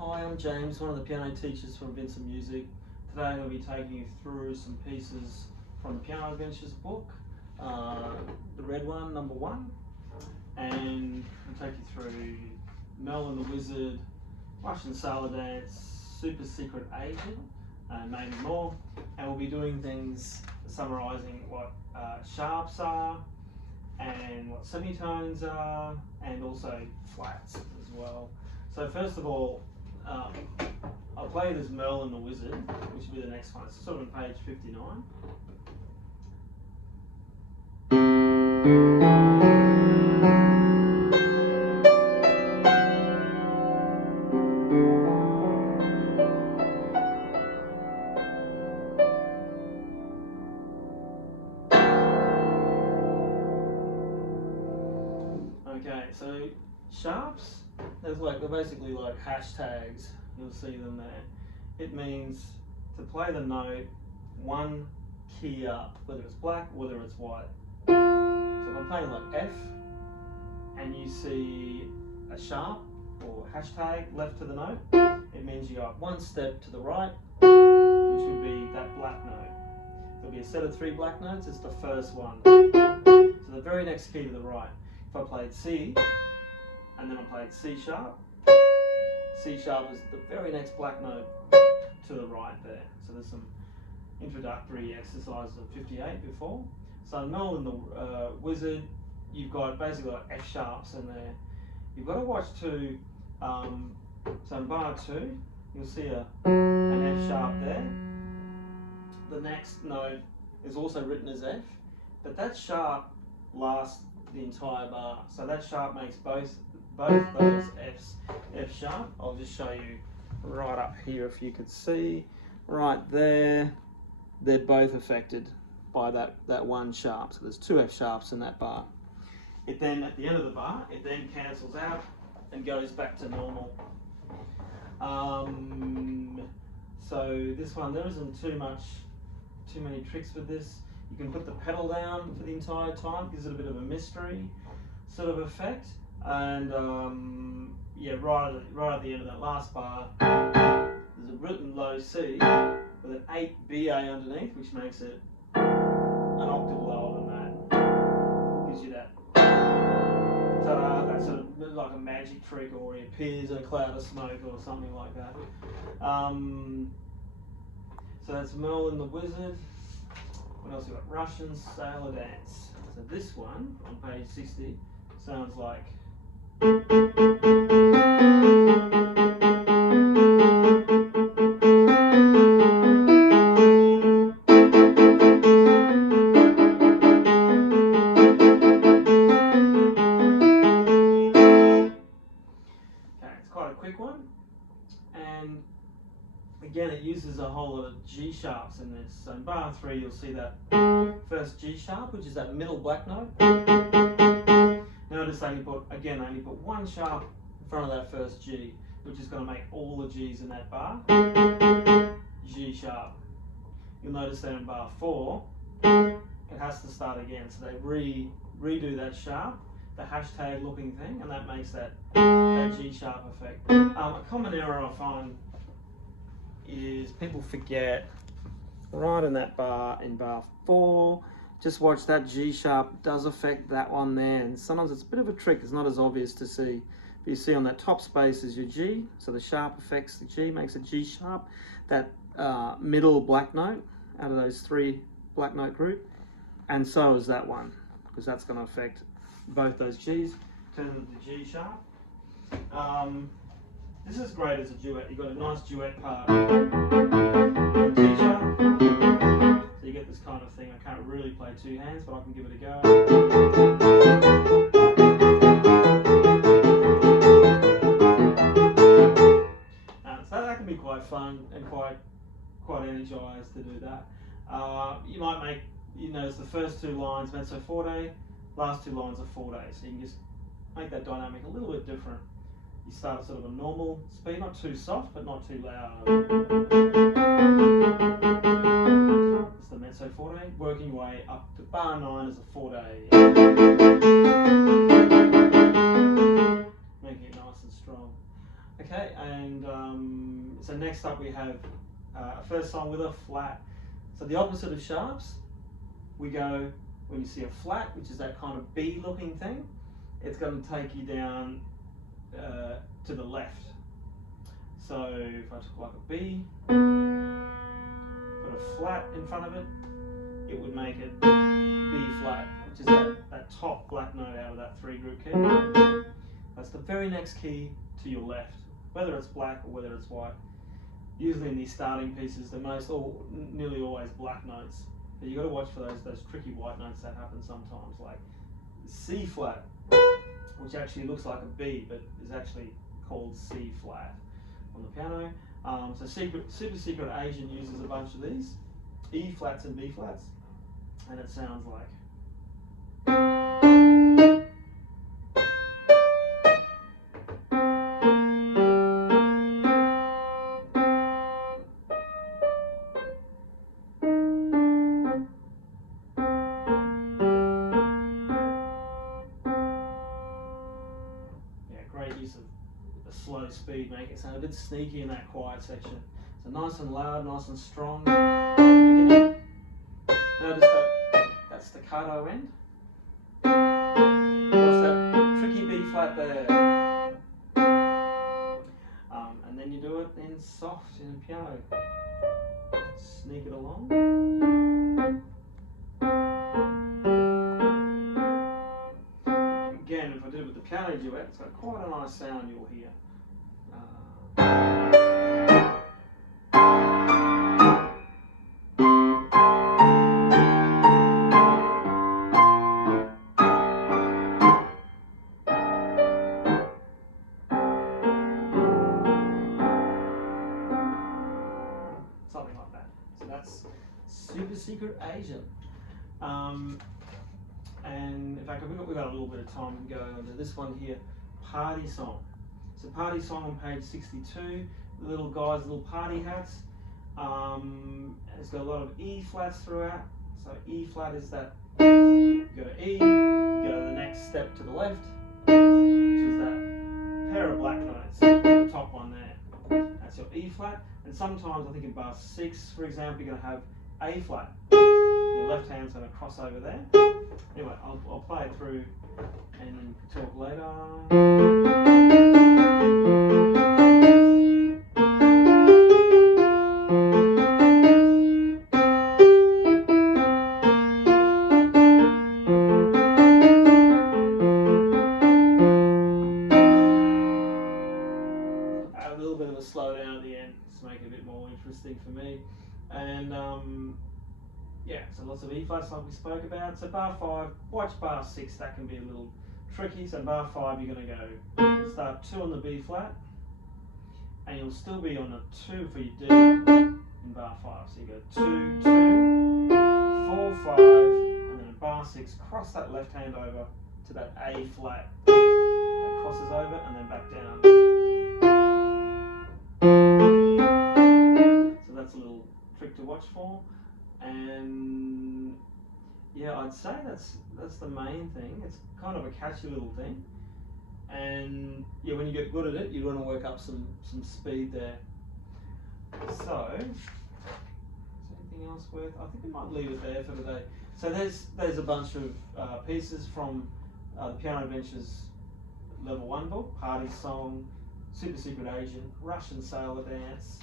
Hi, I'm James, one of the piano teachers from Vincent Music. Today I'm going to be taking you through some pieces from the Piano Adventures book, the red one, number 1, and I'll take you through Merlin the Wizard, Russian Sailor Dance, Super Secret Agent, and maybe more. And we'll be doing things summarising what sharps are, and what semitones are, and also flats as well. So first of all, I'll play this Merlin the Wizard, which will be the next one. It's sort of on page 59. Okay, so sharps, they're basically like hashtags. You'll see them there. It means to play the note one key up, whether it's black or whether it's white. So if I'm playing like F and you see a sharp or hashtag left to the note, it means you go up one step to the right, which would be that black note. There'll be a set of 3 black notes, it's the first one. So the very next key to the right. If I played C, and then I played C sharp is the very next black note to the right there. So there's some introductory exercises of 58 before. So in Merlin the Wizard, you've got basically like F sharps in there. You've got to watch too, so in bar 2, you'll see an F sharp there. The next note is also written as F, but that sharp lasts the entire bar. So that sharp makes both those F's F sharp. I'll just show you right up here if you could see. Right there, they're both affected by that one sharp. So there's 2 F sharps in that bar. It then, at the end of the bar, it then cancels out and goes back to normal. So this one, there isn't too many tricks with this. You can put the pedal down for the entire time, gives it a bit of a mystery sort of effect. And yeah, right at the end of that last bar, there's a written low C with an 8 BA underneath, which makes it an octave lower than that. Gives you that ta-da, that sort of like a magic trick, or he appears in a cloud of smoke or something like that. So that's Merlin the Wizard. What else we got? Russian Sailor Dance. So this one on page 60 sounds like. Okay, it's quite a quick one, and again, it uses a whole lot of G sharps in this. So in bar 3, you'll see that first G sharp, which is that middle black note. Notice they only put 1 sharp in front of that first G, which is going to make all the G's in that bar G sharp. You'll notice that in bar 4, it has to start again. So they redo that sharp, the hashtag looking thing, and that makes that G sharp effect. A common error I find is people forget right in that bar, in bar 4, just watch that G sharp does affect that one there, and sometimes it's a bit of a trick, it's not as obvious to see. But you see on that top space is your G, so the sharp affects the G, makes a G sharp, that middle black note out of those 3 black note group, and so is that one, because that's going to affect both those G's, turn them to G sharp. This is great as a duet. You've got a nice duet part. G sharp. So you get this kind of thing. I can't really play 2 hands, but I can give it a go. So that can be quite fun and quite energized to do that. You might make, it's the first 2 lines mezzo forte, last 2 lines are forte. So you can just make that dynamic a little bit different. You start at sort of a normal speed, not too soft, but not too loud. It's the mezzo forte, working your way up to bar 9 as a forte. Making it nice and strong. Okay, and so next up we have a first song with a flat. So the opposite of sharps, we go when you see a flat, which is that kind of B looking thing, it's going to take you down to the left. So if I took like a B, put a flat in front of it, it would make it B flat, which is that top black note out of that 3-group key. That's the very next key to your left, whether it's black or whether it's white. Usually in these starting pieces, they're nearly always black notes. But you've got to watch for those tricky white notes that happen sometimes, like C flat, which actually looks like a B, but is actually called C flat on the piano. So Super Secret Asian uses a bunch of these, E flats and B flats, and it sounds like. Great use of the slow speed, make it sound a bit sneaky in that quiet section. So nice and loud, nice and strong at the beginning. Notice that staccato end. Watch that tricky B flat there. And then you do it in soft in a piano. Sneak it along. Again, if I did it with the piano duet, it's got quite a nice sound you'll hear. Something like that. So that's Super Secret Asian. And in fact, we've got a little bit of time to go on to this one here, Party Song. So Party Song on page 62, the little guys, little party hats. It's got a lot of E flats throughout. So E flat is that, you go to E, you go to the next step to the left, which is that pair of black notes, the top one there. That's your E flat. And sometimes, I think in bar 6, for example, you're going to have A flat. Your left hand's going to cross over there. Anyway, I'll play it through and talk later. A little bit of a slowdown at the end to make it a bit more interesting for me. And yeah, so lots of E flats like we spoke about. So bar 5, watch bar 6, that can be a little tricky. So bar 5, you're going to go start 2 on the B flat, and you'll still be on a 2 for your D in bar 5. So you go 2, 2, 4, 5, and then in bar 6, cross that left hand over to that A flat. That crosses over and then back down. So that's a little trick to watch for. And yeah, I'd say that's the main thing. It's kind of a catchy little thing, and yeah, when you get good at it, you want to work up some speed there. So, is there anything else worth? I think we might leave it there for today. So there's a bunch of pieces from the Piano Adventures Level 1 book: Party Song, Super Secret Asian, Russian Sailor Dance.